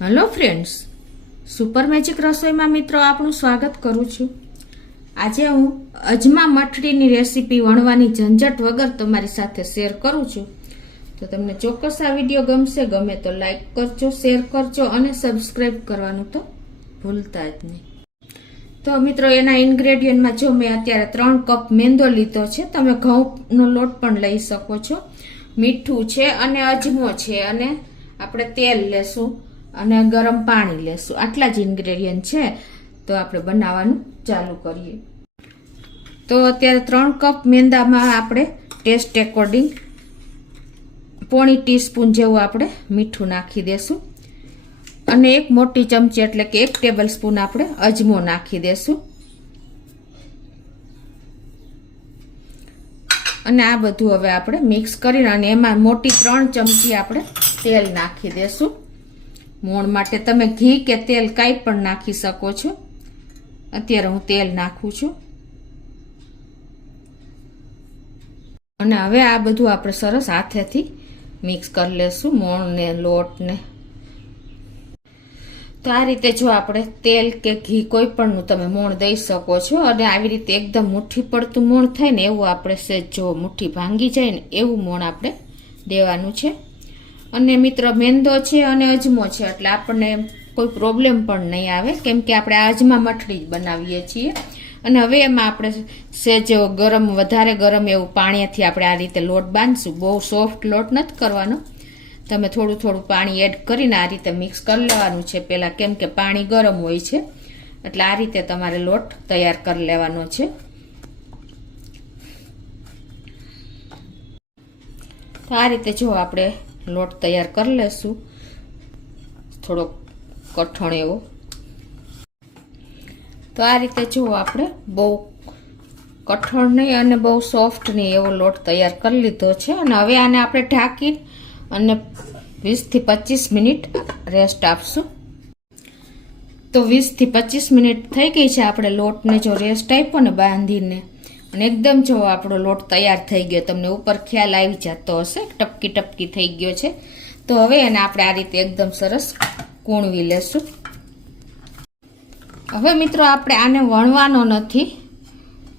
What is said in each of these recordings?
Hello friends, super magic રસોઈમાં મિત્રો આપણું સ્વાગત કરું છું। આજે હું અજમા મઠડીની રેસીપી વણવાની ઝંઝટ વગર તમારી સાથે શેર કરું છું। તો તમને ચોક્કસ આ વિડીયો ગમશે। ગમે તો લાઈક કરજો, શેર કરજો અને સબસ્ક્રાઈબ કરવાનું તો ભૂલતા જ નહીં। તો મિત્રો એના ઇન્ગ્રેડિયન્ટમાં જો મેં અત્યારે 3 કપ મેંદો લીધો છે। તમે ઘઉંનો લોટ પણ લઈ શકો છો। મીઠું છે અને અજમો છે અને આપણે તેલ લેશું અને ગરમ પાણી લેશું। આટલા જ ઇન્ગ્રેડિયન્ટ છે। તો આપણે બનાવવાનું ચાલુ કરીએ। તો અત્યારે 3 કપ મેંદામાં આપણે ટેસ્ટ એકોર્ડિંગ પોણી ટીસ્પૂન જેવું આપણે મીઠું નાખી દેશું અને 1 મોટી ચમચી એટલે કે 1 ટેબલ સ્પૂન આપણે અજમો નાખી દેશું અને આ બધું હવે આપણે મિક્સ કરીને અને એમાં મોટી 3 ચમચી આપણે તેલ નાખી દેશું। મોણ માટે તમે ઘી કે તેલ કાંઈ પણ નાખી શકો છો। અત્યારે હું તેલ નાખું છું અને હવે આ બધું આપણે સરસ હાથેથી મિક્સ કરી લેશું, મોણ ને લોટ ને। તો આ રીતે જો આપણે તેલ કે ઘી કોઈ પણનું તમે મોણ દઈ શકો છો અને આવી રીતે એકદમ મુઠ્ઠી પડતું મોણ થાય ને એવું આપણે સેજ જો મુઠ્ઠી ભાંગી જાય ને એવું મોણ આપણે દેવાનું છે। અને મિત્ર મેંદો છે અને અજમો છે એટલે આપણને કોઈ પ્રોબ્લેમ પણ નહીં આવે, કેમ કે આપણે અજમા મઠડી જ બનાવીએ છીએ। અને હવે એમાં આપણે સેજ ગરમ વધારે ગરમ એવું પાણીથી આપણે આ રીતે લોટ બાંધશું। બહુ સોફ્ટ લોટ નથી કરવાનો, તમે થોડું થોડું પાણી એડ કરીને આ રીતે મિક્સ કરી લેવાનું છે પહેલાં, કેમ કે પાણી ગરમ હોય છે એટલે આ રીતે તમારે લોટ તૈયાર કરી લેવાનો છે। તો આ રીતે જો આપણે લોટ તૈયાર કરી લેશું, થોડો કઠણ એવો। તો આ રીતે જો આપણે બહુ કઠણ નહીં અને બહુ સોફ્ટ નહીં એવો લોટ તૈયાર કરી લીધો છે અને હવે આને આપણે ઢાંકી અને 20 થી 25 મિનિટ રેસ્ટ આપશું। તો 20 થી 25 મિનિટ થઈ ગઈ છે આપણે લોટને જો રેસ્ટ આપ્યો ને બાંધીને, અને એકદમ જો આપણો લોટ તૈયાર થઈ ગયો, તમને ઉપર ખ્યાલ આવી જતો હશે, ટપકી ટપકી થઈ ગયો છે। તો હવે એને આપણે આ રીતે એકદમ સરસ કૂણવી લેશું। હવે મિત્રો આપણે આને વણવાનો નથી,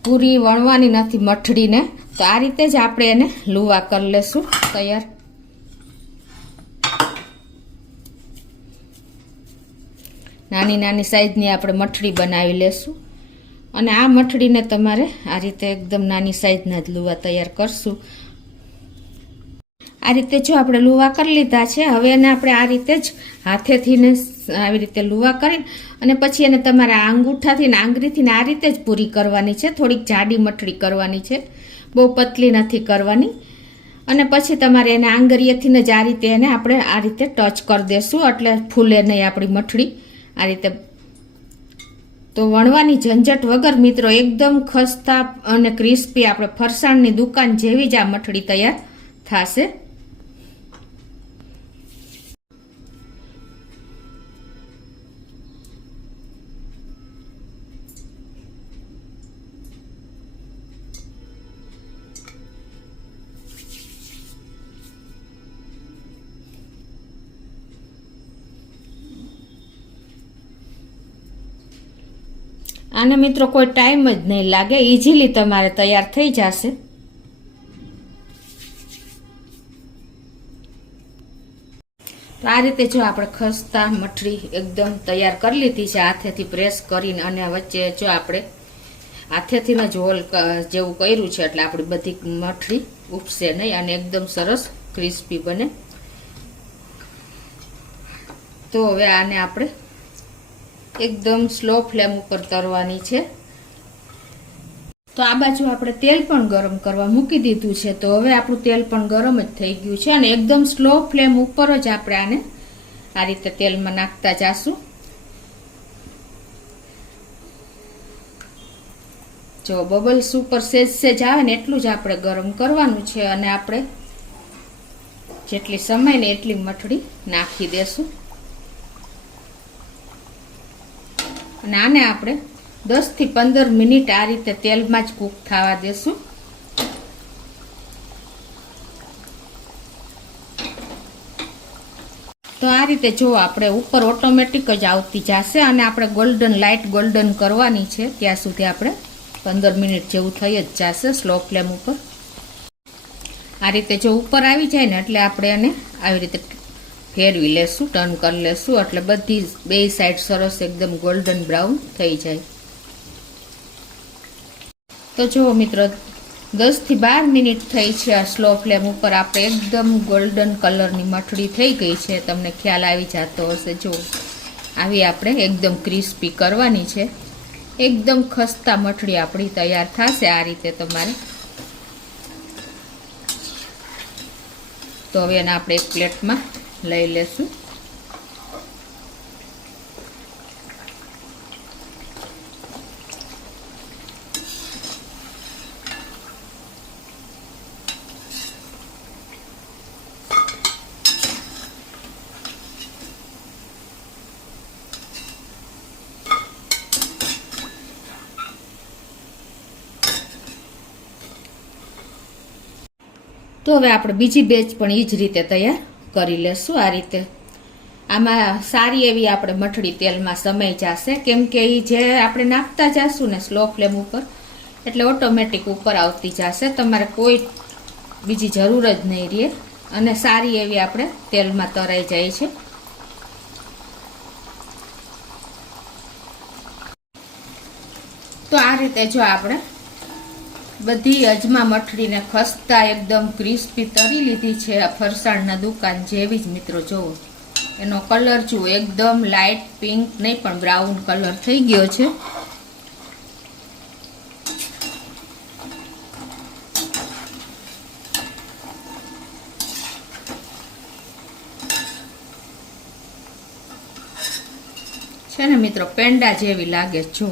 પૂરી વણવાની નથી મઠડીને, તો આ રીતે જ આપણે એને લુવા કરી લેશું તૈયાર। નાની નાની સાઈઝની આપણે મઠડી બનાવી લેશું અને આ મઠડીને તમારે આ રીતે એકદમ નાની સાઈઝના જ લુવા તૈયાર કરશું। આ રીતે જો આપણે લુવા કરી લીધા છે, હવે એને આપણે આ રીતે જ હાથેથી ને આવી રીતે લુવા કરીને અને પછી એને તમારે અંગૂઠાથી ને આંગળીથી ને આ રીતે જ પૂરી કરવાની છે। થોડીક જાડી મઠડી કરવાની છે, બહુ પતલી નથી કરવાની। અને પછી તમારે એને આંગળીએથી જ આ રીતે એને આપણે આ રીતે ટચ કરી દેશું એટલે ફૂલે નહીં આપણી મઠડી આ રીતે। તો વણવાની ઝંઝટ વગર મિત્રો એકદમ ખસ્તા અને ક્રિસ્પી આપણે ફરસાણની દુકાન જેવી જ આ મઠડી તૈયાર થશે। આને મિત્રો કોઈ ટાઈમ જ નહીં લાગે, ઇઝીલી તમારે તૈયાર થઈ જશે। તો આ રીતે જો આપણે ખસ્તા મઠડી એકદમ તૈયાર કરી લીધી છે, હાથેથી પ્રેસ કરીને અને વચ્ચે જો આપણે હાથેથી જ હોલ જેવું કર્યું છે એટલે આપણી બધી મઠડી ઉપસે નહીં અને એકદમ સરસ ક્રિસ્પી બને। તો હવે આને આપણે એકદમ સ્લો ફ્લેમ ઉપર તરવાની છે। તો આ બાજુ આપણે તેલ પણ ગરમ કરવા મૂકી દીધું છે। તો હવે આપણું તેલ પણ ગરમ જ થઈ ગયું છે અને એકદમ સ્લો ફ્લેમ ઉપર જ આપણે આને આ રીતે તેલમાં નાખતા જાશું। જો બબલ્સ ઉપર સેજ સેજ આવે ને એટલું જ આપણે ગરમ કરવાનું છે અને આપણે જેટલી સમય ને એટલી મઠડી નાખી દેશું અને આને આપણે 10 થી 15 મિનિટ આ રીતે તેલમાં જ કૂક થવા દેશું। તો આ રીતે જો આપણે ઉપર ઓટોમેટિક જ આવતી જશે અને આપણે ગોલ્ડન લાઇટ ગોલ્ડન કરવાની છે ત્યાં સુધી આપણે 15 મિનિટ જેવું થઈ જ જશે સ્લો ફ્લેમ ઉપર. આ રીતે જો ઉપર આવી જાય ને એટલે આપણે એને આવી રીતે ફેરવી લેશું, ટર્ન કરી લેશું એટલે બધી બે સાઈડ સરસ એકદમ ગોલ્ડન બ્રાઉન થઈ જાય. તો જુઓ મિત્રો 10 થી 12 મિનિટ થઈ છે આ સ્લો ફ્લેમ ઉપર. આપણે એકદમ ગોલ્ડન કલરની મઠડી થઈ ગઈ છે, તમને ખ્યાલ આવી જતો હશે. જો આવી આપણે એકદમ ક્રિસ્પી કરવાની છે, એકદમ ખસ્તા મઠડી આપણી તૈયાર થશે આ રીતે તમારે. તો હવે એને આપણે એક પ્લેટમાં લઈ લેશું. તો હવે આપણે બીજી બેચ પણ એ જ રીતે તૈયાર કરી લેશું. આ રીતે આમાં સારી એવી આપણે મઠડી તેલમાં સમાઈ જશે, કેમ કે એ જે આપણે નાખતા જશું ને સ્લો ફ્લેમ ઉપર એટલે ઓટોમેટિક ઉપર આવતી જશે, તમારે કોઈ બીજી જરૂર જ નહીં રહે અને સારી એવી આપણે તેલમાં તરાઈ જાય છે. તો આ રીતે જો આપણે બધી અજમા મઠડીને ખસ્તા એકદમ ક્રિસ્પી તરી લીધી છે, આ ફરસાણના દુકાન જેવી જ. મિત્રો જુઓ એનો કલર જુઓ, એકદમ લાઇટ પિંક નહીં પણ બ્રાઉન કલર થઈ ગયો છે. છે ને મિત્રો પેંડા જેવી લાગે જો.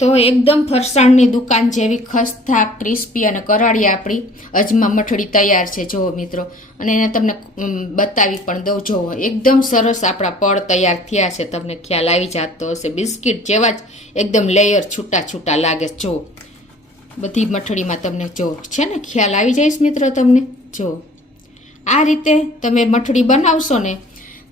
તો એકદમ ફરસાણની દુકાન જેવી ખસ્તા ક્રિસ્પી અને કરાળી આપણી અજમા મઠડી તૈયાર છે જુઓ મિત્રો. અને એને તમને બતાવી પણ દઉં. જુઓ એકદમ સરસ આપણા પડ તૈયાર થયા છે, તમને ખ્યાલ આવી જતો હશે. બિસ્કિટ જેવા જ એકદમ લેયર છૂટા છૂટા લાગે. જુઓ બધી મઠડીમાં તમને જો છે ને ખ્યાલ આવી જઈશ મિત્રો તમને. જો આ રીતે તમે મઠડી બનાવશો ને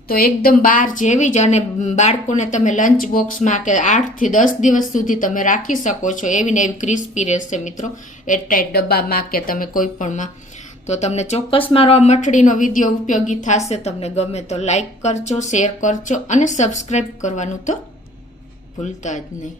તો એકદમ બાર જેવી જ, અને બાળકોને તમે લંચ બોક્સમાં કે 8 થી 10 દિવસ સુધી તમે રાખી શકો છો, એવી ને એવી ક્રિસ્પી રહેશે મિત્રો, એરટાઈટ ડબ્બામાં કે તમે કોઈ પણમાં. તો તમને ચોક્કસ મારો આ મઠડીનો વિડીયો ઉપયોગી થશે. તમને ગમે તો લાઈક કરજો, શેર કરજો અને સબસ્ક્રાઈબ કરવાનું તો ભૂલતા જ નહીં.